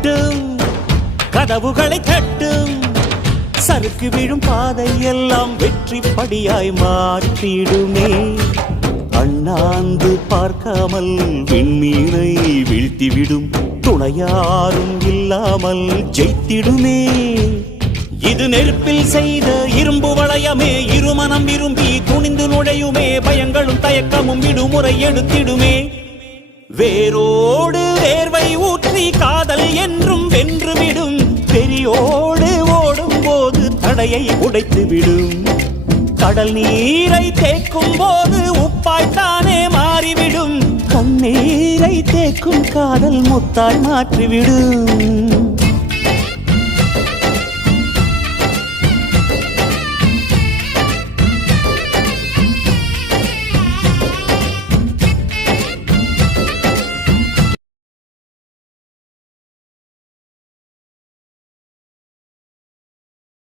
தட்டும் கதவுகளை தட்டும் சறுக்கு விழும் பாதை எல்லாம் வெற்றி படியாய் மாற்றிடுமே. அண்ணாந்து பார்க்காமல் விண்மீனை வீழ்த்திவிடும் துணையாரும் இல்லாமல் ஜெயித்திடுமே. இது நெருப்பில் செய்த இரும்பு வளையமே இருமனம் விரும்பி துணிந்து நுழையுமே பயங்களும் தயக்கமும் விடுமுறை எடுத்திடுமே. வேரோடு வேர்வை ஊற்றி காதல் தடையை உடைத்து விடும். கடல் நீரை தேக்கும் போது உப்பாய்த்தானே மாறிவிடும். கண்ணீரை தேக்கும் காதல் முத்தாய் மாற்றிவிடும்.